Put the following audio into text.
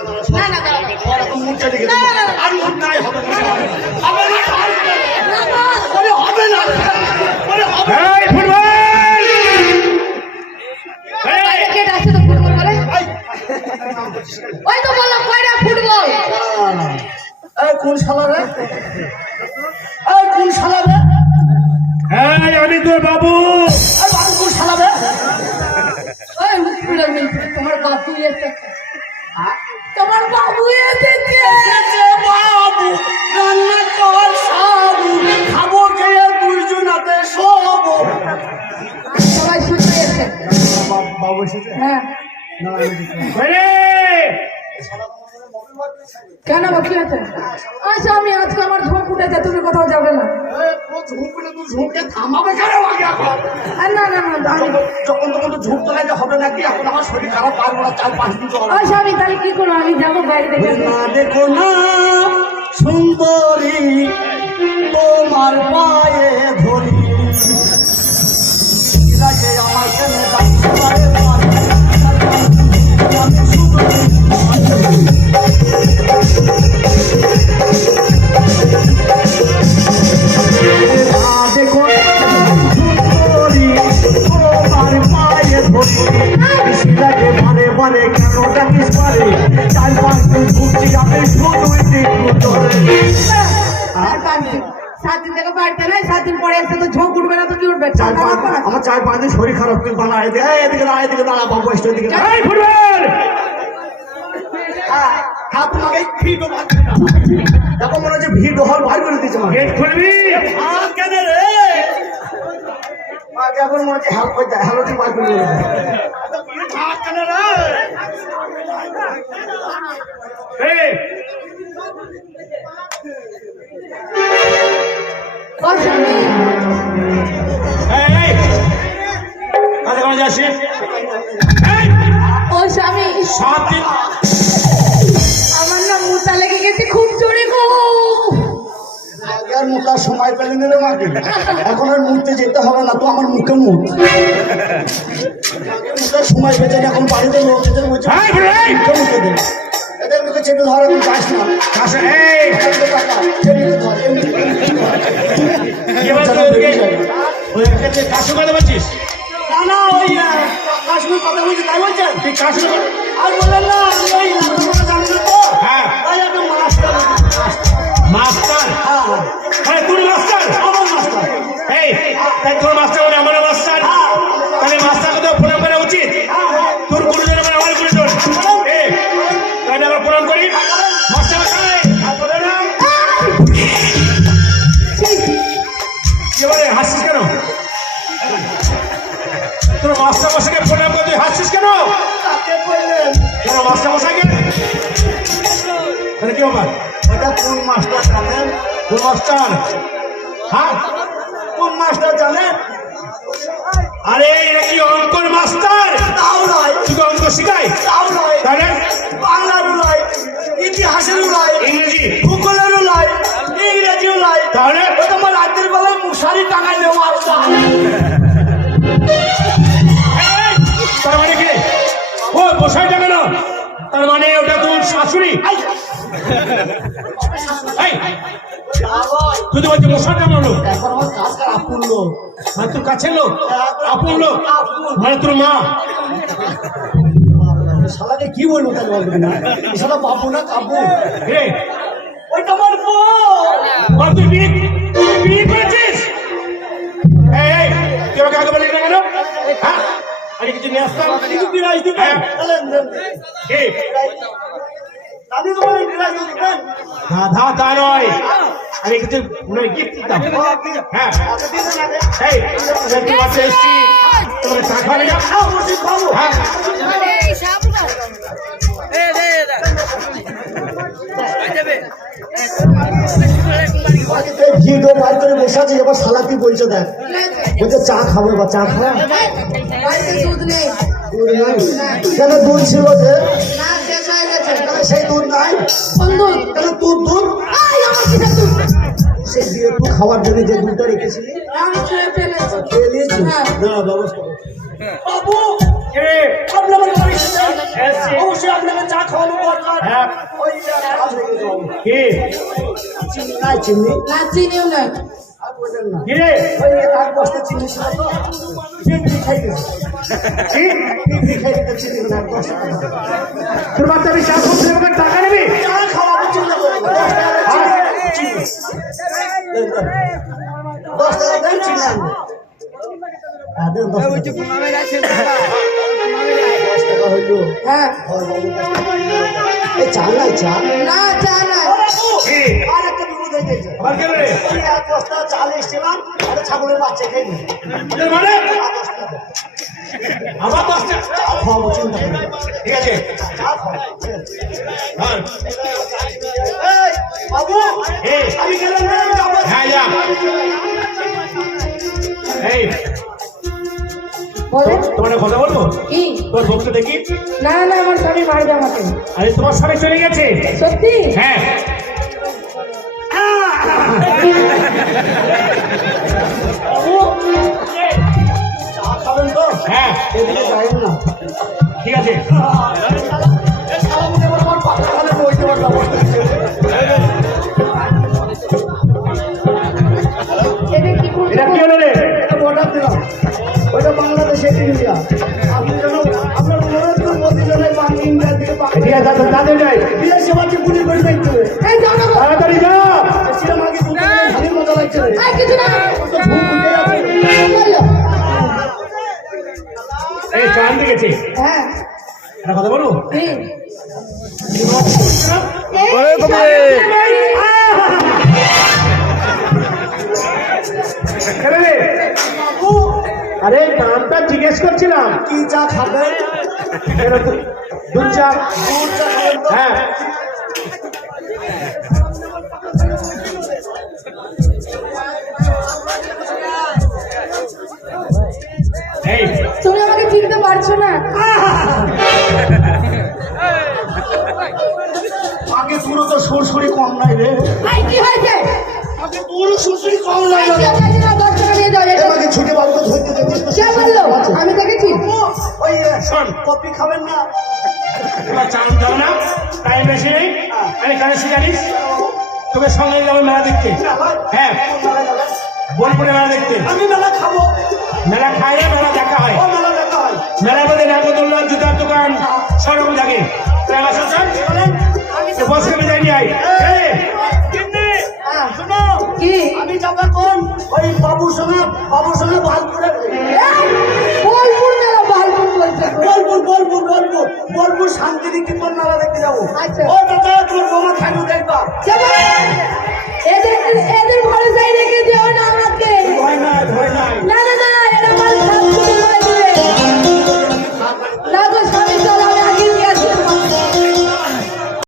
না না মুখটা দিকে আর মুখ নাই হবে না হবে না হবে না এই ফুটবল কে ডাকছে তো ফুটবল বলে ওই তো বললো কয়টা ফুটবল এই কোন শালা রে এই কোন শালা রে এই আমি তোর বাবু এই বাবু কোন শালা রে ওই ফুটবল তোমার বাবু এসেছে তোমার বাবু এসেছে বাবু রান্না কর সাবু খাবো খেয়ে দুইজনাতে শোবো সবাই শুনতে এসেছে বাবু এসেছে হ্যাঁ না কেন বাকি আছে আচ্ছা আমি আজকে আমার ঝোঁক উঠেছে তুমি কোথাও যাবে না ঝুঁকে থামাবে কেন আগে এখন না না না যখন তখন তো ঝুঁক তো লাগে হবে নাকি এখন আমার শরীর খারাপ পারবো না 4-5 দিন চলে আচ্ছা আমি তাহলে কি করবো আমি যাবো বাইরে দেখে আসবো। না দেখো না সুন্দরী তোমার পায়ে ধরি রাখে আমার কেনে দেখো সুন্দরী তোমার পায়ে ধরি রাখে মানে মানে কেন ডাকিস পারে 4-5 দিন ঘুরছি আমি শুধুই দেখবো তোরে আর 5 দিন 7 দিন থেকে বাড়তে নাই 7 দিন পরে এসে তো ঝোঁক উঠবে না তো কি উঠবে আমার 4-5 দিন শরীর খারাপ তুই বানা এদিকে দাঁড়া বাবু এসে এদিকে এই ফুটবল হ্যাঁ তোমাকে ভিড় দেখো মনে হচ্ছে ভিড় হল ভাই করে দিয়েছে আমাকে গেট খুলবি কেন রে মাকে এখন মনে হচ্ছে হেল্প করতে হ্যালো তুই ভাই করে কেন রে এই ও স্বামী এই কাজে কাজে যাচ্ছি এই ও স্বামী 7 দিন আমার না মুতা লেগে গেছে খুব জোরে গো আর মুখার সময় পেলে নিলে মাকে এখন আর মুখতে যেতে হবে না তো আমার মুখে মুখ মুখের সময় পেতে এখন বাড়িতে লোক যেতে বলছে এই ফুটবল মুখে দেবে এদের মুখে চেপে ধরে তুই যাস না কাছে এই কি বলছিস ওই কাছে কাশু কথা বলছিস না ওই কাশ্মীর কথা বলছি তাই বলছেন তুই কাশু আর বললেন না আমি ওই লেখাপড়া জানি না তো হ্যাঁ তাই একটা মাস্টার মাস্টার হ্যাঁ আরে তুই মাস্টার আমার মাস্টার এই তাই তোর মাস্টার মানে আমার মাস্টার তাহলে মাস্টারকে তো প্রণাম করা উচিত তোর গুরুজন মানে আমার গুরুজন এই তাহলে আমরা প্রণাম করি মাস্টার প্রণাম কি বলে হাসছিস কেন তোর মাস্টার মশাইকে প্রণাম করে তুই হাসছিস কেন কাকে বললেন তোর মাস্টার মশাইকে তাহলে কি ব্যাপার ওটা কোন মাস্টার জানেন তোর মাস্টার হ্যাঁ কোন মাস্টার জানেন আরে এটা কি অঙ্কর মাস্টার তাও নয় শুধু অঙ্ক শিখায় তাও নয় তাহলে বাংলারও নয় ইতিহাসেরও নয় ইংরেজি ভূগোলেরও নয় ইংরেজিও নয় তাহলে ও তোমার রাতের বেলায় মশারি টাঙাই দেবো আর তার মানে কি ও বসাই যাবে না তার মানে ওটা তোর শাশুড়ি এই তুই তো বলছি মশাই টাঙানো এখন আমার কাজ খারাপ করলো মানে তোর কাছের লোক আপন লোক মানে তোর মা শালাকে কি বলবো তাহলে বলবে না শালা বাবু না কাবু রে ওই তোমার বউ তুই বিয়ে করেছিস এই তুই আমাকে আগে বলি না কেন হ্যাঁ আরে কিছু নিয়ে আসতাম কিছু বিরাজ দিবেন কি দাদি তোমার বিরাজ দিবেন ধাঁধা তা নয় আরে কিছু গিফট দিতাম হ্যাঁ এই তুই বাচ্চা এসছি তোমার চা খাওয়াবে না হ্যাঁ ভিডিও বার করে বসে আছে এবার শালা কি বলছো দেখ বলছে চা খাবো এবার চা খাওয়া বাড়িতে দুধ নেই কেন দুধ ছিল যে না শেষ হয়ে গেছে সেই দুধ নাই কোন দুধ কেন তোর দুধ আমার কিসের দুধ সেই দিয়ে একটু খাওয়ার জন্য যে দুধটা রেখেছিলি আমি খেয়ে ফেলেছি খেয়ে নিয়েছিস হ্যাঁ। না ব্যবস্থা কর। বাবু কে? আপনি আমার বাড়ি এসেছেন। এসেছি। অবশ্যই আপনাকে চা খাওয়ানো দরকার। হ্যাঁ। ওই যে কাজ হয়ে গেছে বাবু। কি? চিনি নাই, চিনি। না চিনিও নাই। আর বললেন না। কি রে? ওই যে এক বস্তা চিনি ছিল তো, পিকনি খাই দিয়েছে। কি? পিকনি খাই দিতে চিনি না, এক বস্তা। তোর বাচ্চা আমি চা করছি আমাকে টাকা নেবি? চা খাওয়াবো চিন্তা করবো না। 10 টাকা চিনি। 10 টাকা দেন চিনি আনবো। হ্যাঁ, দেন 10 টাকা। 10 টাকা হইলো। হ্যাঁ এই চা নাই, চা। না চা নাই। কি? আর একটা বিপদ হয়ে গেছে। আবার কে রে? এই এক বস্তা চাল এসেছিলাম, একটা ছাগলের বাচ্চা খেয়ে নিই। তোর মানে? আবার 10 টাকা। চা খাওয়াবো চিন্তা করবো না। ঠিক আছে। চা খাওয়াবো, ঠিক আছে। হ্যাঁ। এই, বাবু, এই। আমি গেলাম না, যাবো। হ্যাঁ, যা। এই, বলো তোমার একটা কথা বলবো? কি? তোর বউকে দেখি। না না আমার স্বামী মারবে আমাকে। আরে তোমার স্বামী চলে গেছে। সত্যি? হ্যাঁ। বাবু, চা খাবেন তো? হ্যাঁ, এদিকে যাবেন না। ঠিক আছে। এটা কি করছো? এটা কি হলো রে? অর্ডার দিলাম, ওইটা বাংলাদেশে ইন্ডিয়া। আপনি যেন আপনার অনুরোধ করবো দুজনে বাংলা ইন্ডিয়ার দিকে ঠিক আছে, তাদের যাই। বিদেশ সেবাকে গুলি করে দেখতে হবে। এই যাও না গো। তাড়াতাড়ি যা। ছিলাম আগে দুটো ভারী মজা লাগছে রে। এই কিছু না। তো ভুল বুঝে যাচ্ছে। চলো। এই চান দেখেছি। হ্যাঁ একটা কথা বলবো? কি? কেন রে? আরে নামটা জিজ্ঞেস করছিলাম। কি চা খাবেন? এর দুধ চা। দুধ চা খাবেন তো? হ্যাঁ। এই, তুমি আমাকে চিনতে পারছো না? আগে পুরো তো সুরসুরি কম নাই রে। এই কি হয়েছে? আগে পুরো সুরসুরি কম নাই এই রে। কে বলছিল 10 টাকা নিয়ে যাও? এটা এবারে ছুটি বাবুকে ধরতে দিস না। কে বললো? আমি দেখেছি। ওই শোন। কপি খাবেন না? তোমার চান দাও না, টাইম বেশি নেই। আরে কেন জানিস? তোকে সঙ্গে যাবো মেলা দেখতে। হ্যাঁ, মেলা যাবেন? বোলপুরে মেলা দেখতে। আমি মেলা খাবো। মেলা খায় না, মেলা দেখা হয়। ও মেলা দেখা হয়। মেলার মধ্যে নাগরদোল্লা, জুতার দোকান সব রকম থাকে। তাই আসো স্যার, বলেন, তো বসকে বিদায় নিয়ে আয়। এই, কিন্নি, হ্যাঁ। শোনো, কি? আমি যাবো এখন ওই বাবুর সঙ্গে ভালপুরে। বোলপুর মেলা বালপুর বলছে। বোলপুর শান্তিনিকেতন মেলা দেখতে যাবো। আচ্ছা। ও দাদা, তোমার বোমা খাইলো দেখবা। যাবে?